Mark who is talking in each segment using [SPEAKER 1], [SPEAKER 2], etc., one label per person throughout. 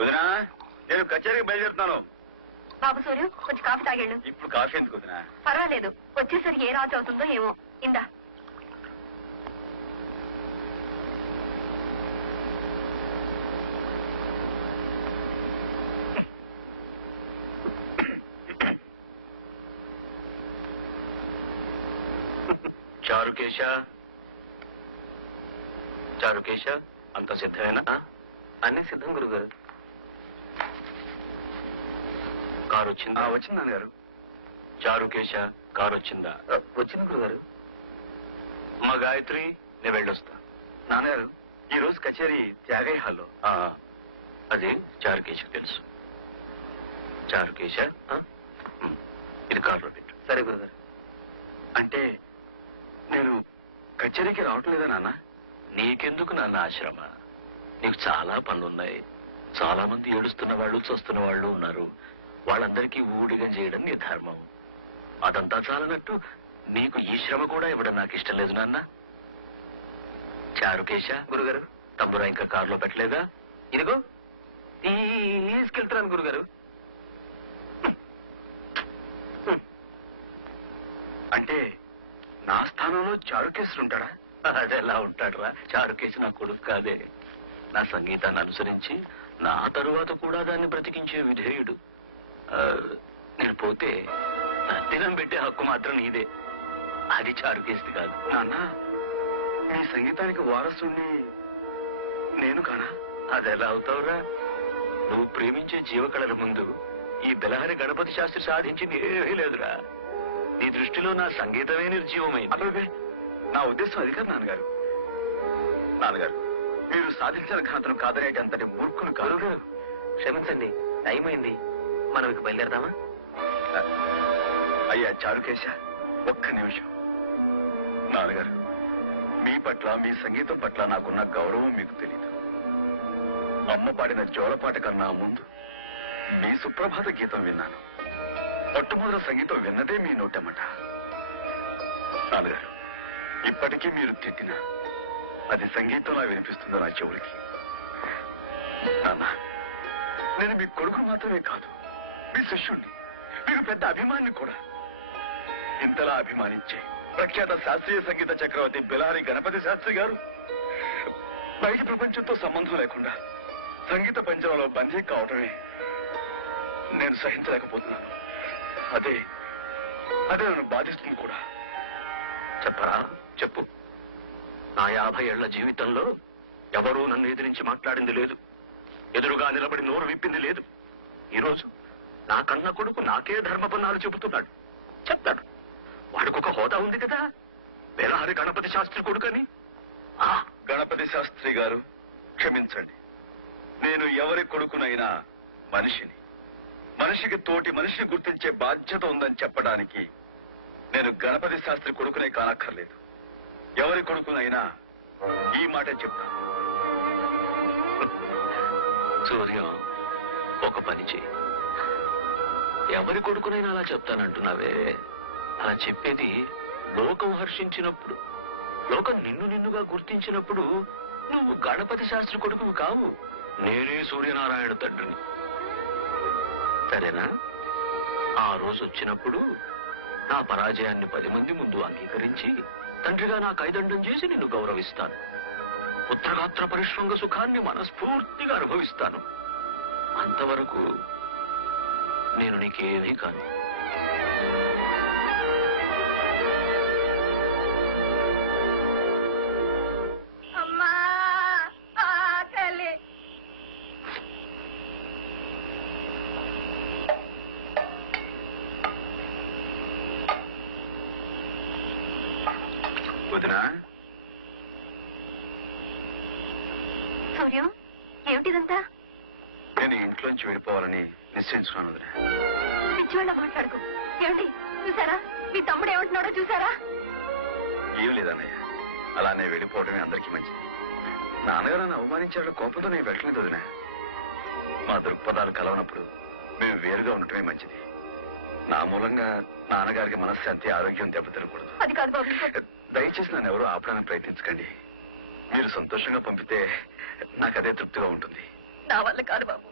[SPEAKER 1] వదినా నేను కచేరీకి బయలుదేరుతున్నాను.
[SPEAKER 2] బాబు సూర్యు కొంచెం కాఫీ తాగేళ్ళు.
[SPEAKER 1] ఇప్పుడు కాఫీ ఎందుకు వదినా?
[SPEAKER 2] పర్వాలేదు వచ్చేసరికి ఏ రాజు అవుతుందో ఏమో. ఇందా.
[SPEAKER 3] చారుకేశ? చారుకేశ అంత సిద్ధమేనా? అన్ని సిద్ధం గురుగారు. కారు వచ్చిందా?
[SPEAKER 1] వచ్చింది నాన్నగారు.
[SPEAKER 3] చారుకేశ కారు వచ్చిందా?
[SPEAKER 1] వచ్చింది గురుగారు.
[SPEAKER 3] మా గాయత్రి నేను వెళ్ళొస్తా.
[SPEAKER 1] నాన్నగారు ఈ రోజు కచేరీ త్యాగయ్య హాల్లో.
[SPEAKER 3] ఆ, అది చారుకేశకు తెలుసు. చారుకేశ ఇది కారులో పెట్టు.
[SPEAKER 1] సరే గురుగారు. అంటే నేను కచేరీకి రావటం లేదా నాన్న?
[SPEAKER 3] నీకెందుకు నాన్న ఆశ్రమ? నీకు చాలా పనులున్నాయి. చాలా మంది ఏడుస్తున్న వాళ్ళు చూస్తున్న వాళ్ళు ఉన్నారు. వాళ్ళందరికీ ఊడిగం చేయడం నీ ధర్మం. అదంతా చాలనట్టు నీకు ఈ శ్రమ కూడా ఇవ్వడం నాకు ఇష్టం లేదు నాన్న. చారుకేశ గురుగారు తంబురా ఇంకా కారులో పెట్టలేదా? ఇదిగో తీసుకెళ్తున్నాను గురుగారు.
[SPEAKER 1] అంటే నా స్థానంలో చారుకేశ్వరు ఉంటాడా?
[SPEAKER 3] ఎలా ఉంటాడురా? చారుకేశు నా కొడుకు కాదే. నా సంగీతాన్ని అనుసరించి నా తరువాత కూడా దాన్ని బ్రతికించే విధేయుడు. నేను పోతే దినం పెట్టే హక్కు మాత్రం నీదే. అది చారుకేసి కాదు.
[SPEAKER 1] నాన్న మీ సంగీతానికి వారసుని నేను కానా?
[SPEAKER 3] అదెలా అవుతావురా? నువ్వు ప్రేమించే జీవకళల ముందు ఈ బెలహరి గణపతి శాస్త్రి సాధించింది ఏమీ లేదురా. నీ దృష్టిలో నా సంగీతమే నిర్జీవమైంది.
[SPEAKER 1] అబ్బే నా ఉద్దేశం అది కాదు నాన్నగారు. నాన్నగారు. మీరు సాధించిన ఘనతను కాదనేటి అంతటి మూర్ఖులు కాదు.
[SPEAKER 3] క్షమించండి టైం అయింది. మనం ఇక బయలుదేరదామా
[SPEAKER 1] అయ్యా చారుకేశ ఒక్క నిమిషం. నాన్నగారు మీ పట్ల మీ సంగీతం పట్ల నాకున్న గౌరవం మీకు తెలియదు అమ్మ పాడిన జోలపాట కన్నా ముందు మీ సుప్రభాత గీతం విన్నాను. మొట్టమొదటి సంగీతం విన్నదే మీ నోటమ్మట. నాన్నగారు ఇప్పటికీ మీరు తిట్టిన అది సంగీతంలా వినిపిస్తుందో నా చెవులకి? నాన్న నేను మీ కొడుకు మాత్రమే కాదు. మీ శిష్యుణ్ణి మీకు పెద్ద అభిమాని కూడా. ఇంతలా అభిమానించే ప్రఖ్యాత శాస్త్రీయ సంగీత చక్రవర్తి బిలారి గణపతి శాస్త్రి గారు బయట ప్రపంచంతో సంబంధం లేకుండా సంగీత పంచంలో బందీ కావటమే నేను సహించలేకపోతున్నాను. అదే అదే నన్ను బాధిస్తుంది కూడా.
[SPEAKER 3] చెప్పరా? చెప్పు. నా యాభై ఏళ్ళ జీవితంలో ఎవరూ నన్ను ఎదిరించి మాట్లాడింది లేదు. ఎదురుగా నిలబడి నోరు విప్పింది లేదు. ఈరోజు నా కన్న కొడుకు నాకే ధర్మపన్నాలు చెబుతున్నాడు. చెప్తాడు. వాడికొక హోదా ఉంది కదా? బెలహరి గణపతి శాస్త్రి కొడుకని? ఆ,
[SPEAKER 1] గణపతి శాస్త్రి గారు క్షమించండి. నేను ఎవరి కొడుకునైనా మనిషిని. మనిషికి తోటి మనిషిని గుర్తించే బాధ్యత ఉందని చెప్పడానికి నేను గణపతి శాస్త్రి కొడుకునే కానక్కర్లేదు. ఎవరి కొడుకునైనా ఈ మాట చెప్తాను
[SPEAKER 3] సూర్యం ఒక పని చేయి. ఎవరి కొడుకునైనా అలా చెప్తానంటున్నావే? అలా చెప్పేది లోకం హర్షించినప్పుడు లోకం నిన్ను నిన్నుగా గుర్తించినప్పుడు నువ్వు గణపతి శాస్త్రి కొడుకు కావు. నేనే సూర్యనారాయణ తండ్రిని. సరేనా? ఆ రోజు వచ్చినప్పుడు నా పరాజయాన్ని పది మంది ముందు అంగీకరించి తండ్రిగా నా కైదండం చేసి నిన్ను గౌరవిస్తాను. పుత్రగాత్ర పరిశ్రమ సుఖాన్ని మనస్ఫూర్తిగా అనుభవిస్తాను. అంతవరకు నేను నీకేమీ కాను
[SPEAKER 1] వదినా?
[SPEAKER 2] సూర్యం ఏమిటిదంతా?
[SPEAKER 1] ఇంట్లోంచి వెళ్ళిపోవాలని నిశ్చయించుకున్నాను వదినా.
[SPEAKER 2] పిచ్చివాళ్ళ మాట్లాడుకో ఏమండి చూసారా మీ తమ్ముడు ఏమంటున్నాడో చూసారా
[SPEAKER 1] ఏం లేదన్నయ్య. అలానే వెళ్ళిపోవడమే అందరికీ మంచిది. నాన్నగారు నన్ను అవమానించాడు కోపంతో నేను వెళ్ళలేదు వదినా. మా దృక్పథాలు కలవనప్పుడు మేము వేరుగా ఉండటమే మంచిది. నా మూలంగా నాన్నగారికి మనశ్శాంతి ఆరోగ్యం దెబ్బతినకూడదు.
[SPEAKER 2] అది కాదు బాబు
[SPEAKER 1] దయచేసి నన్ను ఎవరు ఆపడానికి ప్రయత్నించకండి. మీరు సంతోషంగా పంపితే నాకు అదే తృప్తిగా ఉంటుంది.
[SPEAKER 2] నా వల్ల కాదు బాబు.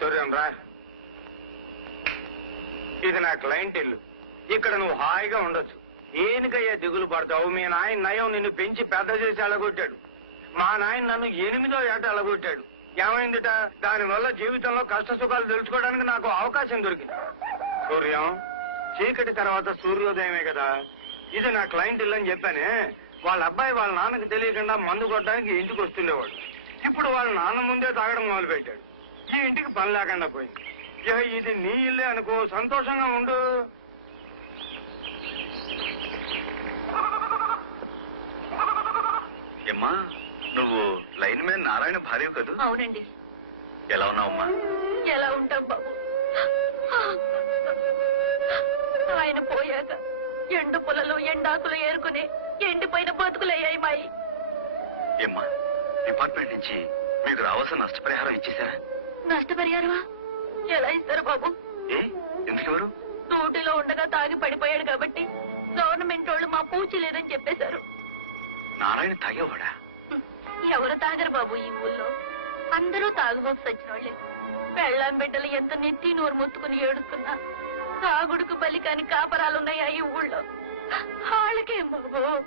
[SPEAKER 4] రా రా. ఇది నా క్లయింట్ ఇల్లు. ఇక్కడ నువ్వు హాయిగా ఉండొచ్చు. ఏనికయ్యా దిగులు పడతావు. మీ నాయన నయం నిన్ను పెంచి పెద్ద చేసి అలగొట్టాడు. మా నాయన నన్ను ఎనిమిదో ఏట అలగొట్టాడు. ఏమైందిట? దానివల్ల జీవితంలో కష్ట సుఖాలు తెలుసుకోవడానికి నాకు అవకాశం దొరికింది. సూర్యం చీకటి తర్వాత సూర్యోదయమే కదా. ఇది నా క్లయింట్ ఇల్లు అని చెప్పానే. వాళ్ళ అబ్బాయి వాళ్ళ నాన్నకి తెలియకుండా మందు కొట్టడానికి ఇంటికి వస్తుండేవాడు. ఇప్పుడు వాళ్ళ నాన్న ముందే తాగడం మొదలు పెట్టాడు పని లేకుండా పోయింది. ఇక ఇది నీ ఇల్లే అనుకో సంతోషంగా ఉండు.
[SPEAKER 1] ఏమ్మా నువ్వు లైన్ మ్యాన్ నారాయణ భార్య కదూ?
[SPEAKER 2] అవునండి.
[SPEAKER 1] ఎలా ఉన్నావమ్మా?
[SPEAKER 2] ఎలా ఉంటాం బాబు? ఆయన పోయాక ఎండు పొలలో ఎండాకులు ఏరుకుని ఎండిపోయిన బతుకులయ్యాయి మాయి.
[SPEAKER 1] ఏమ్మా డిపార్ట్మెంట్ నుంచి మీకు రావాల్సిన నష్టపరిహారం ఇచ్చేసారా
[SPEAKER 2] నష్టపరిహారమా? ఎలా ఇస్తారు బాబు?
[SPEAKER 1] ఎందుకెవరు
[SPEAKER 2] డ్యూటీలో ఉండగా తాగి పడిపోయాడు కాబట్టి గవర్నమెంట్ వాళ్ళు మా పూచి లేదని చెప్పేశారు.
[SPEAKER 1] నారాయణ తాగేవాడా?
[SPEAKER 2] ఎవరు తాగరు బాబు ఈ ఊళ్ళో? అందరూ తాగుబోతు సచ్చినోళ్ళే. పెళ్ళాం బిడ్డలు ఎంత నెత్తి నోరు మొత్తుకుని ఏడుస్తున్నా. తాగుడుకు బలి కాని కాపరాలున్నాయా ఈ ఊళ్ళో? వాళ్ళకేం బాబు?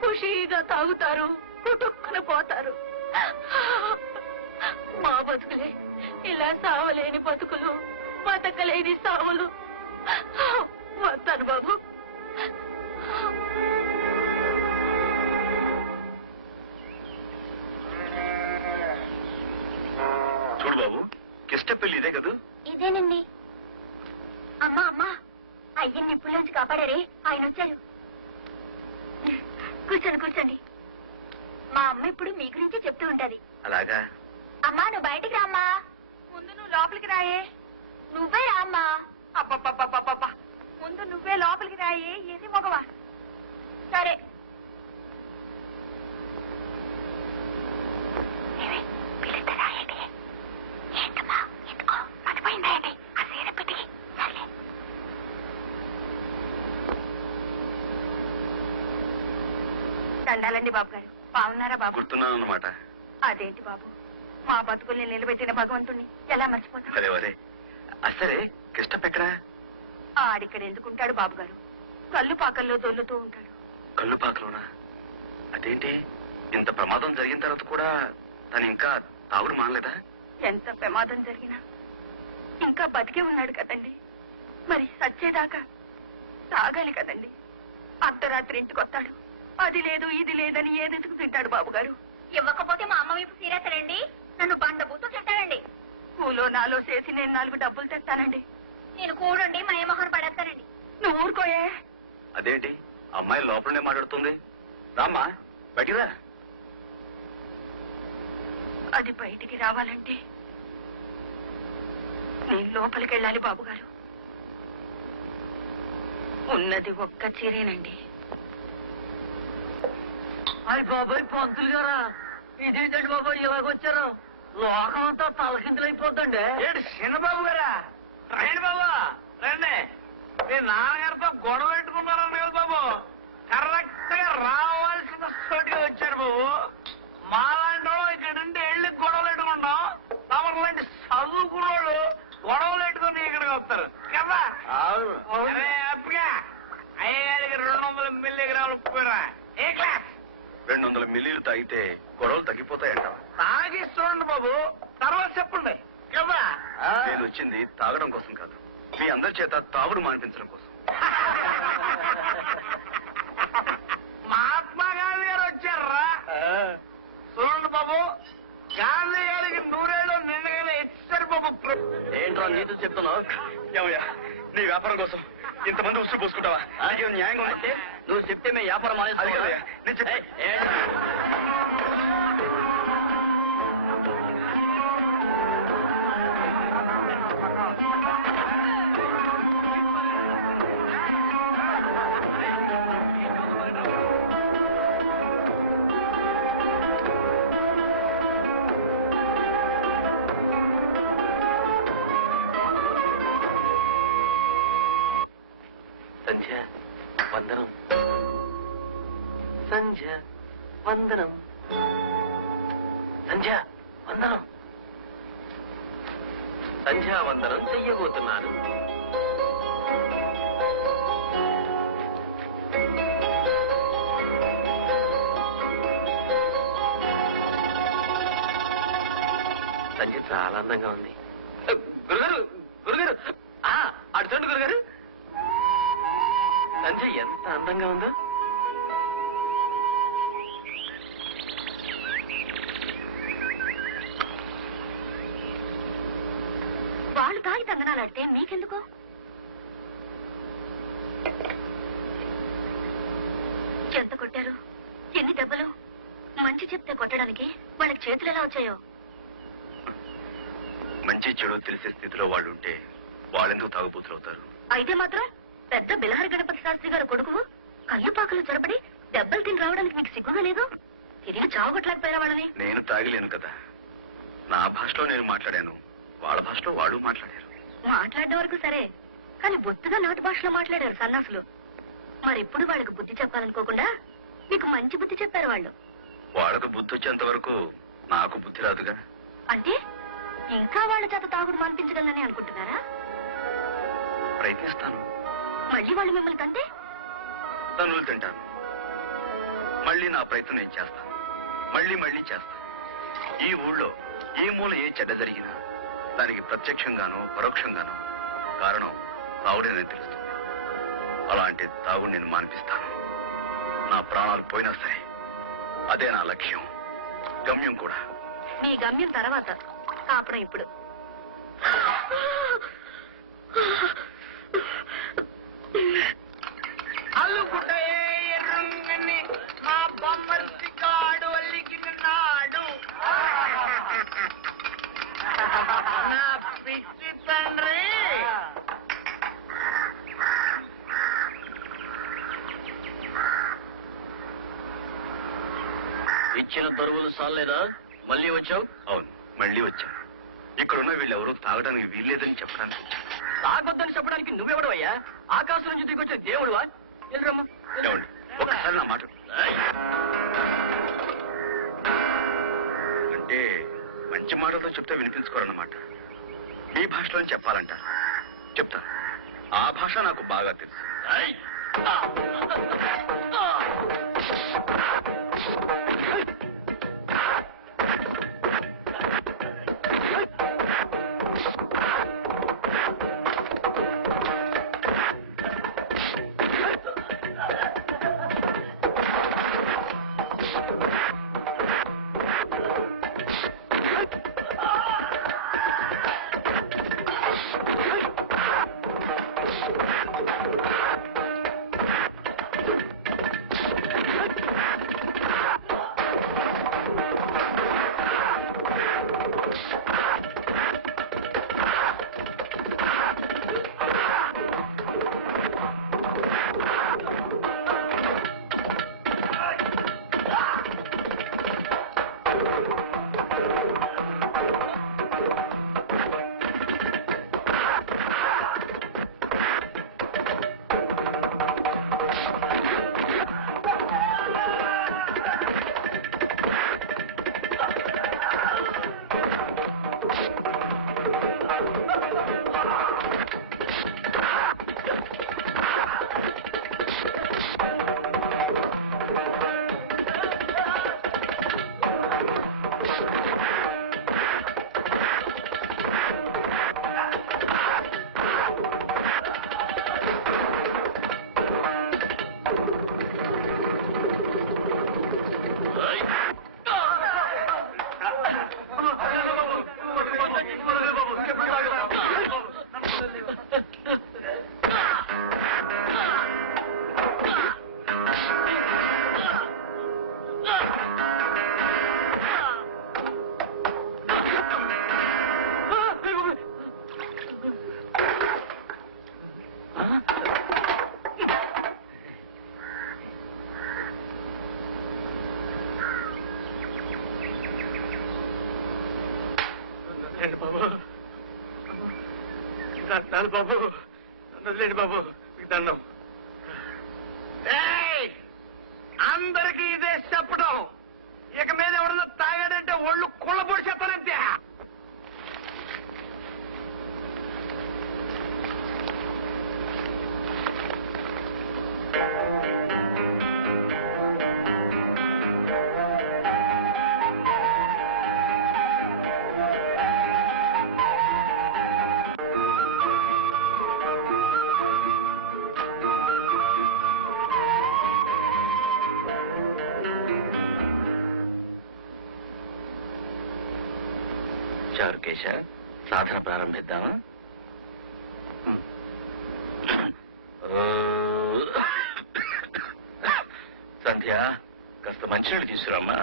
[SPEAKER 2] ఖుషీగా తాగుతారు కుటుక్కున పోతారు. మా బతుకులే. ఇలా సావలేని బతుకులు బతకలేని సావులు. వస్తాను బాబు.
[SPEAKER 1] చూడు బాబు కిష్ట పెళ్ళి ఇదే కదూ?
[SPEAKER 2] ఇదేనండి. అమ్మా అమ్మా అయ్యని నిప్పుల్లోంచి కాపాడారే ఆయన వచ్చారు. కూర్చోండి కూర్చోండి. మా అమ్మ ఇప్పుడు మీ గురించి చెప్తూ ఉంటది.
[SPEAKER 1] అలాగా?
[SPEAKER 2] అమ్మా నువ్వు బయటికి రామ్మా. ముందు నువ్వు లోపలికి రాయే. నువ్వే రామ్మా. అబ్బబ్బబ్బబ్బబ్బబ్బా. ముందు నువ్వే లోపలికి రాయే ఏది మగవా? సరే. దండాలండి బాబు గారు బాగున్నారా బాబు?
[SPEAKER 1] గుర్తున్నాను అనమాట
[SPEAKER 2] అదేంటి బాబు? మా బతుకుల్ని నిలబెట్టిన భగవంతుణ్ణి ఎలా మర్చిపోతాం
[SPEAKER 1] ఎక్కడా?
[SPEAKER 2] ఆడిక్కడ ఎందుకుంటాడు బాబు గారు కళ్ళు పాకల్లో దొల్లుతూ ఉంటాడు.
[SPEAKER 1] కళ్ళు పాకలోనా? అదేంటి? ఇంత ప్రమాదం జరిగిన తర్వాత కూడా తను ఇంకా తాగుడు మానలేదా?
[SPEAKER 2] ఎంత ప్రమాదం జరిగినా ఇంకా బతికే ఉన్నాడు కదండి. మరి సచ్చేదాకా తాగాలి కదండి. అర్ధరాత్రి ఇంటికి వస్తాడు. అది లేదు ఇది లేదని ఏదెతుకు తింటాడు బాబు గారు ఇవ్వకపోతే మా అమ్మ వైపు సీరేతరండి నన్ను బండబూతో తింటాడండి. కూలో నాలో చేసి నేను నాలుగు డబ్బులు తెస్తానండి. నేను కూడండి మయమోహన్ పడేస్తానండి. నువ్వు ఊరుకోయే.
[SPEAKER 1] అదేంటి? అమ్మాయి లోపలనే మాట్లాడుతుంది. రామ్మా బయటిరా
[SPEAKER 2] అది బయటికి రావాలంటే నేను లోపలికి వెళ్ళాలి బాబు గారు ఉన్నది ఒక్క చీరేనండి.
[SPEAKER 5] అయ్యి బాబాయ్ పంతులు గారా ఇదేంటండి బాబాయ్ ఇలాగొచ్చారు? లోకం అంతా తలకిందులైపోద్దండి.
[SPEAKER 4] ఏడు చిన్నబాబు గారా? రండి బాబు రండి. మీ నాన్నగారితో గొడవ పెట్టుకున్నారని కదా బాబు. కరెక్ట్గా రావాల్సిన చోటికి వచ్చారు బాబు. మాలాంటి వాళ్ళు ఇక్కడ నుండి వెళ్ళి గొడవలు పెట్టుకుంటాం. తమరు లాంటి చదువుకున్నోళ్ళు గొడవలు పెట్టుకుని ఇక్కడికి వస్తారు. కదా అప్పగా. అయ్యాడికి రెండు వందల మిల్లీగ్రాములు పోయిరా. A class?
[SPEAKER 1] రెండు వందల మిల్లీలు తాగితే గొడవలు తగ్గిపోతాయంట
[SPEAKER 4] చూడండి బాబు. తర్వాత చెప్పండి. కదా?
[SPEAKER 1] నేను వచ్చింది తాగడం కోసం కాదు. మీ అందరి చేత తాగుడు మానిపించడం కోసం.
[SPEAKER 4] మహాత్మా గాంధీ గారు వచ్చారా? చూడండి బాబు. గాంధీ గారికి నూరేళ్ళు నిండగానే ఇచ్చారు బాబు.
[SPEAKER 6] ఏంట్రా నీతులు చెప్తున్నావు?
[SPEAKER 1] ఏమయ్యా నీ వ్యాపారం కోసం ఇంతమంది ఉసురు పోసుకుంటావా? నీకేం న్యాయంగా ఉంటే
[SPEAKER 6] నువ్వు చెప్తే మేము వ్యాపారం
[SPEAKER 1] కదయ్యా, నేను చెప్పే-
[SPEAKER 6] సంధ్య వందనం. సంధ్య వందనం. సంధ్య వందనం. సంధ్యా వందనం చెయ్యబోతున్నాను. సంధ్య చాలా అందంగా ఉంది. సంజయ్ ఎంత అందంగా ఉందో.
[SPEAKER 7] వాళ్ళు తాగి తందనాలాడితే మీకెందుకు? ఎంత కొట్టారు? ఎన్ని దెబ్బలు? మంచి చెప్తే కొట్టడానికి వాళ్ళకి చేతులు ఎలా వచ్చాయో?
[SPEAKER 1] మంచి చెడు తెలిసే స్థితిలో వాళ్ళు ఉంటే వాళ్ళెందుకు తాగుబోతులవుతారు?
[SPEAKER 7] అయితే మాత్రం పెద్ద బిలహరి గణపతి శాస్త్రి గారు కొడుకు కళ్ళు పాకలు చొరబడి దెబ్బలు తిని రావడానికి మీకు సిగ్గుగా లేదు? తిరిగి చావగొట్టలేకపోయినా వాళ్ళని?
[SPEAKER 1] నేను తాగిలేను కదా. నా భాషలో నేను మాట్లాడాను. వాళ్ళ భాషలో వాళ్ళు మాట్లాడారు.
[SPEAKER 7] మాట్లాడడం వరకు సరే కానీ బొత్తుగా నాటు భాషలో మాట్లాడారు సన్నాసులు. మరెప్పుడు వాళ్ళకి బుద్ధి చెప్పాలనుకోకుండా మీకు మంచి బుద్ధి చెప్పారు వాళ్ళు?
[SPEAKER 1] వాళ్ళకు బుద్ధి వచ్చేంత వరకు నాకు బుద్ధి రాదుగా.
[SPEAKER 7] అంటే ఇంకా వాళ్ళ చేత తాగుడు మానిపించగలనని అనుకుంటున్నారా?
[SPEAKER 1] ప్రయత్నిస్తాను.
[SPEAKER 7] మళ్ళీ వాళ్ళు మిమ్మల్ని తంటే
[SPEAKER 1] తనులు తింటాను మళ్ళీ నా ప్రయత్నం నేను చేస్తాను మళ్ళీ మళ్ళీ చేస్తాను ఈ ఊళ్ళో ఏ మూల ఏ చెడ్డ జరిగినా దానికి ప్రత్యక్షంగానో పరోక్షంగానో కారణం తాగుడేనని తెలుస్తుంది. అలాంటి తాగుడు నేను మానిపిస్తాను. నా ప్రాణాలు పోయినా సరే అదే నా లక్ష్యం. గమ్యం కూడా.
[SPEAKER 7] మీ గమ్యం తర్వాత. కాపురం ఇప్పుడు.
[SPEAKER 6] ఇచ్చిన దరువులు సాలేదా మళ్ళీ వచ్చావు?
[SPEAKER 1] అవును మళ్ళీ వచ్చాను ఇక్కడున్న వీళ్ళెవరూ తాగడానికి వీల్లేదని చెప్పడానికి
[SPEAKER 6] తాగొద్దని చెప్పడానికి నువ్వెవడవయ్యా? ఆకాశం నుంచి దిగొచ్చే దేవుడువా? వెళ్ళరమ్మా
[SPEAKER 1] ఒకసారి నా మాట అంటే మంచి మాటలతో చెప్తే వినిపించుకోరన్నమాట. మీ భాషలో చెప్పాలంట. చెప్తా. ఆ భాష నాకు బాగా తెలుసు.
[SPEAKER 4] దండాలు బాబు
[SPEAKER 3] చారుకేశ సాధన ప్రారంభిద్దామా? సంధ్య కాస్త మంచినీళ్ళు తీసుకురామ్మా.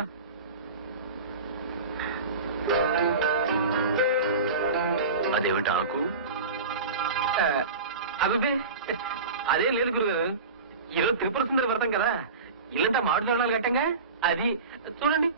[SPEAKER 3] అదేమిటి ఆకు?
[SPEAKER 4] అదే అదే లేదు గురుగారు. ఈరోజు త్రిపుర సుందరి వ్రతం కదా. ఇల్లంతా మామిడి తోడాలు కట్టంగా? అది చూడండి.